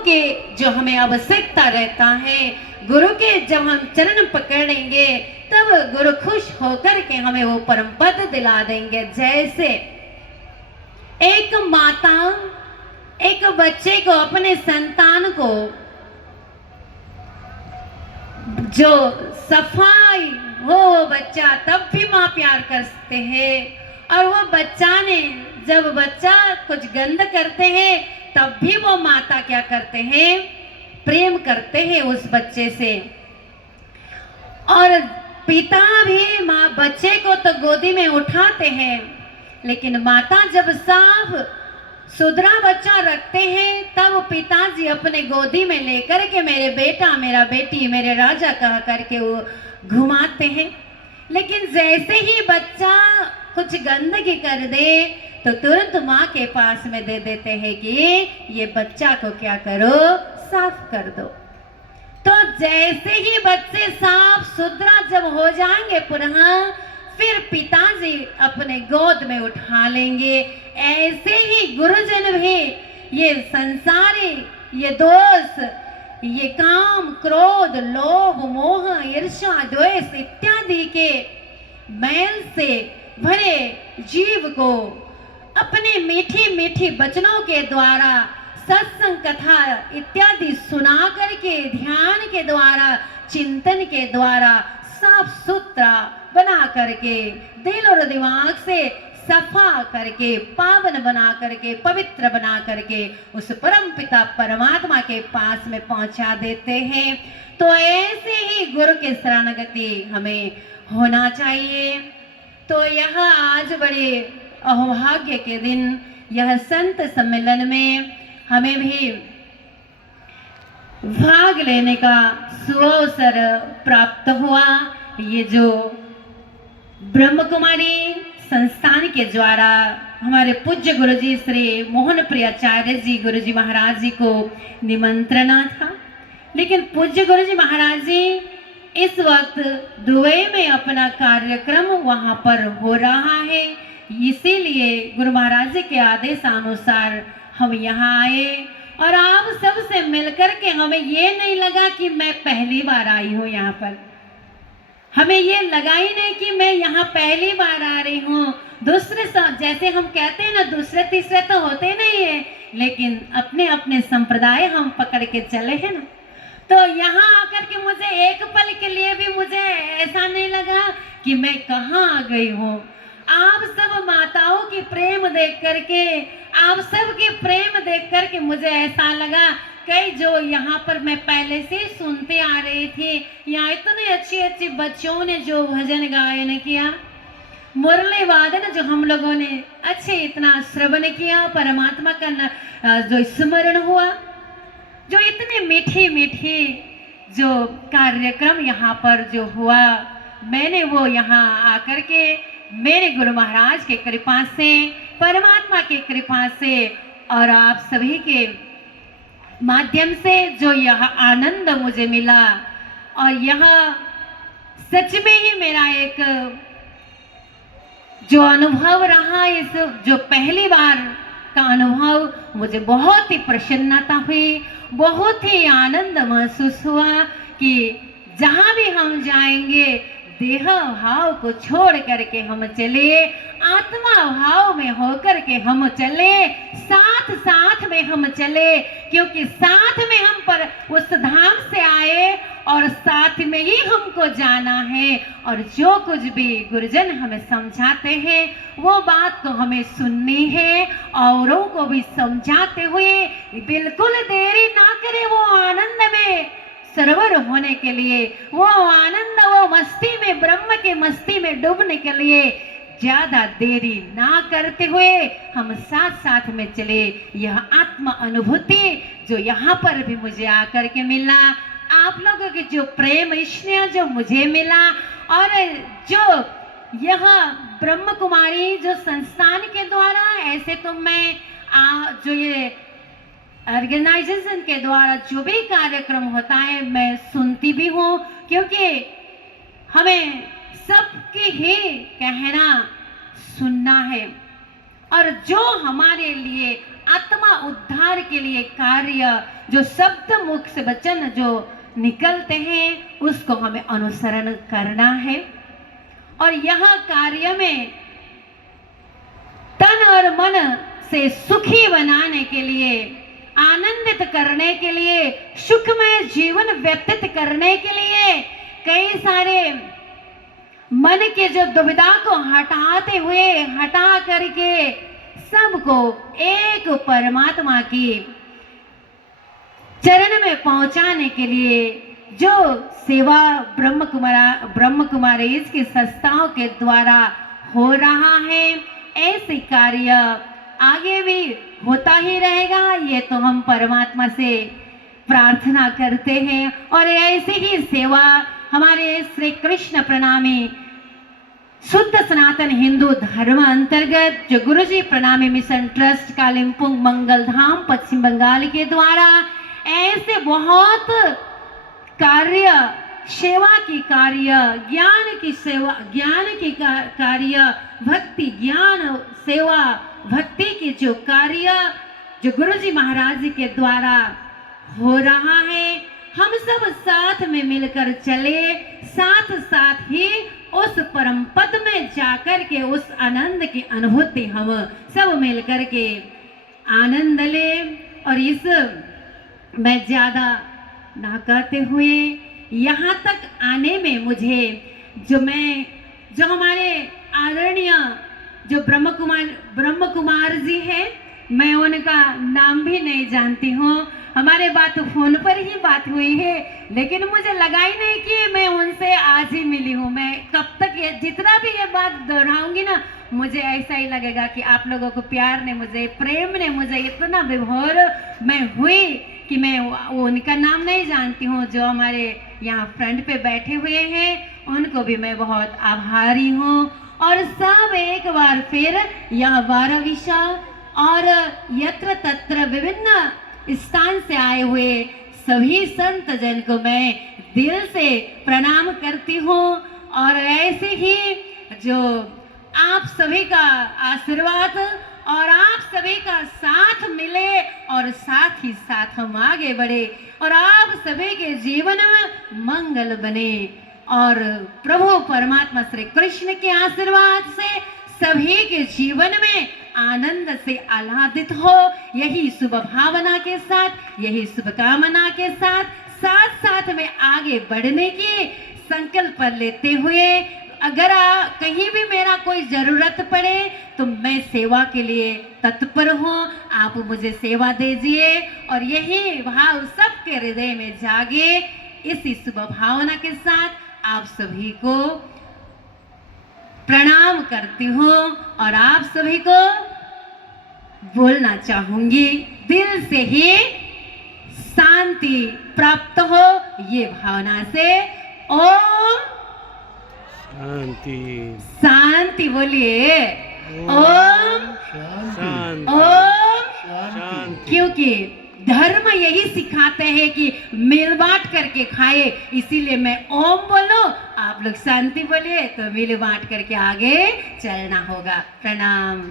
के जो हमें आवश्यकता रहता है, गुरु के जब हम चरण पकड़ेंगे तब गुरु खुश होकर के हमें वो परम पद दिला देंगे। जैसे एक माता एक बच्चे को, अपने संतान को जो सफाई हो, वो बच्चा तब भी माँ प्यार करते हैं, और वो बच्चा ने जब बच्चा कुछ गंद करते हैं तब भी वो माता क्या करते हैं, प्रेम करते हैं उस बच्चे से। और पिता भी माँ बच्चे को तो गोदी में उठाते हैं, लेकिन माता जब साफ सुधरा बच्चा रखते हैं तब पिताजी अपने गोदी में लेकर के मेरे बेटा, मेरा बेटी, मेरे राजा कह करके वो घुमाते हैं। लेकिन जैसे ही बच्चा कुछ गंदगी कर दे तो तुरंत माँ के पास में दे देते हैं कि ये बच्चा को क्या करो, साफ कर दो। तो जैसे ही बच्चे साफ सुथरा जब हो जाएंगे पुनः, फिर पिताजी अपने गोद में उठा लेंगे। ऐसे ही गुरुजन भी ये संसारी, ये दोष, ये काम, क्रोध, लोभ, मोह, ईर्ष्या, द्वेष इत्यादि के मैल से भरे जीव को अपने मीठी मीठी वचनों के द्वारा, सत्संग कथा इत्यादि सुना करके, ध्यान के द्वारा, चिंतन के द्वारा साफ सुथरा बना करके, दिल और दिमाग से सफा करके, पावन बना करके, पवित्र बना करके उस परम पिता परमात्मा के पास में पहुंचा देते हैं। तो ऐसे ही गुरु के शरणागति हमें होना चाहिए। तो यह आज बड़े अहोभाग्य के दिन, यह संत सम्मेलन में हमें भी भाग लेने का सुअवसर प्राप्त हुआ। ये जो ब्रह्म कुमारी संस्थान के द्वारा हमारे पूज्य गुरुजी श्री मोहन प्रियाचार्य जी गुरुजी महाराज जी को निमंत्रण था, लेकिन पूज्य गुरुजी महाराज जी इस वक्त दुबई में अपना कार्यक्रम वहां पर हो रहा है, इसीलिए गुरु महाराज जी के आदेशानुसार हम यहाँ आए। और आप सबसे मिलकर के हमें ये नहीं लगा कि मैं पहली बार आई हूँ यहाँ पर, हमें ये लगा ही नहीं कि मैं यहाँ पहली बार आ रही हूँ। दूसरे जैसे हम कहते हैं ना, दूसरे तीसरे तो होते नहीं है, लेकिन अपने अपने संप्रदाय हम पकड़ के चले हैं ना। तो यहाँ आकर के मुझे एक पल के लिए भी मुझे ऐसा नहीं लगा कि मैं कहाँ आ गई हूँ। आप सब माताओं की प्रेम देख करके, आप सब की प्रेम देख करके मुझे ऐसा लगा कई जो यहाँ पर मैं पहले से सुनते आ रही थी, यहाँ इतने अच्छे अच्छे बच्चों ने जो भजन गायन किया, मुरली वादन जो हम लोगों ने अच्छे इतना श्रवण किया, परमात्मा का जो स्मरण हुआ, जो इतने मीठी मीठी जो कार्यक्रम यहाँ पर जो हुआ, मैंने वो यहाँ आकर के मेरे गुरु महाराज के कृपा से, परमात्मा की कृपा से और आप सभी के माध्यम से जो यह आनंद मुझे मिला, और यह सच में ही मेरा एक जो अनुभव रहा, इस जो पहली बार का अनुभव, मुझे बहुत ही प्रसन्नता हुई, बहुत ही आनंद महसूस हुआ कि जहाँ भी हम जाएंगे देह भाव को छोड़ करके हम चले, आत्मा भाव में होकर के हम चले, साथ साथ में हम चले, क्योंकि साथ में हम पर उस धाम से आए और साथ में ही हमको जाना है। और जो कुछ भी गुरुजन हमें समझाते हैं वो बात तो हमें सुननी है, औरों को भी समझाते हुए बिल्कुल देरी ना करें वो आनंद में सरवर होने के लिए, वो आनंद, वो मस्ती में, ब्रह्म के मस्ती में डूबने के लिए ज्यादा देरी ना करते हुए हम साथ साथ में चले। यह आत्मा अनुभूति जो यहाँ पर भी मुझे आकर के मिला, आप लोगों के जो प्रेम स्नेह जो मुझे मिला, और जो यह ब्रह्म कुमारी जो संस्थान के द्वारा, ऐसे तो मैं जो ये ऑर्गेनाइजेशन के द्वारा जो भी कार्यक्रम होता है मैं सुनती भी हूँ, क्योंकि हमें सबके ही कहना सुनना है, और जो हमारे लिए आत्मा उद्धार के लिए कार्य जो शब्द मुख से वचन जो निकलते हैं उसको हमें अनुसरण करना है। और यह कार्य में तन और मन से सुखी बनाने के लिए, आनंदित करने के लिए, सुखमय जीवन व्यतीत करने के लिए कई सारे मन के जो दुविधा को हटाते हुए हटा करके सबको एक परमात्मा की चरण में पहुंचाने के लिए जो सेवा ब्रह्म कुमारी इसकी संस्थाओं के द्वारा हो रहा है, ऐसे कार्य आगे भी होता ही रहेगा। ये तो हम परमात्मा से प्रार्थना करते हैं। और ऐसी ही सेवा हमारे श्री कृष्ण प्रणामी शुद्ध सनातन हिंदू धर्म अंतर्गत जो गुरुजी प्रणामी मिशन ट्रस्ट कालिम्पोंग मंगल धाम पश्चिम बंगाल के द्वारा ऐसे बहुत कार्य, सेवा की कार्य, ज्ञान की सेवा, ज्ञान की कार्य, भक्ति ज्ञान सेवा भक्ति के जो कार्य जो गुरुजी महाराज जी के द्वारा हो रहा है, हम सब साथ में मिलकर चले, साथ साथ ही उस परम पद में जाकर के उस आनंद की अनुभूति हम सब मिलकर के आनंद ले। और इस मैं ज्यादा ना कहते हुए यहाँ तक आने में मुझे जो हमारे आदरणीय जो ब्रह्म कुमार जी हैं, मैं उनका नाम भी नहीं जानती हूँ। हमारे बात फोन पर ही बात हुई है, लेकिन मुझे लगा ही नहीं कि मैं उनसे आज ही मिली हूँ। मैं कब तक जितना भी ये बात दोहराऊंगी ना, मुझे ऐसा ही लगेगा कि आप लोगों को प्यार ने मुझे, प्रेम ने मुझे इतना विभोर मैं हुई कि मैं उनका नाम नहीं जानती हूँ। जो हमारे यहाँ फ्रंट पे बैठे हुए हैं उनको भी मैं बहुत आभारी हूँ। और सब एक बार फिर यह 12 विशाल और यत्र तत्र विभिन्न स्थान से आए हुए सभी संत जन को मैं दिल से प्रणाम करती हूँ। और ऐसे ही जो आप सभी का आशीर्वाद और आप सभी का साथ मिले और साथ ही साथ हम आगे बढ़े और आप सभी के जीवन में मंगल बने और प्रभु परमात्मा श्री कृष्ण के आशीर्वाद से सभी के जीवन में आनंद से आह्लादित हो। यही शुभ भावना के साथ, यही शुभकामना के साथ साथ साथ में आगे बढ़ने की संकल्प लेते हुए, अगर कहीं भी मेरा कोई जरूरत पड़े तो मैं सेवा के लिए तत्पर हूँ। आप मुझे सेवा दीजिए और यही भाव सबके हृदय में जागे। इसी शुभ भावना के साथ आप सभी को प्रणाम करती हूँ और आप सभी को बोलना चाहूंगी, दिल से ही शांति प्राप्त हो ये भावना से। ओम शांति शांति बोलिए, ओम शांति ओम शांति। क्योंकि धर्म यही सिखाते हैं कि मिल बांट करके खाए, इसीलिए मैं ओम बोलो, आप लोग शांति बोलिए, तो मिल बांट करके आगे चलना होगा। प्रणाम।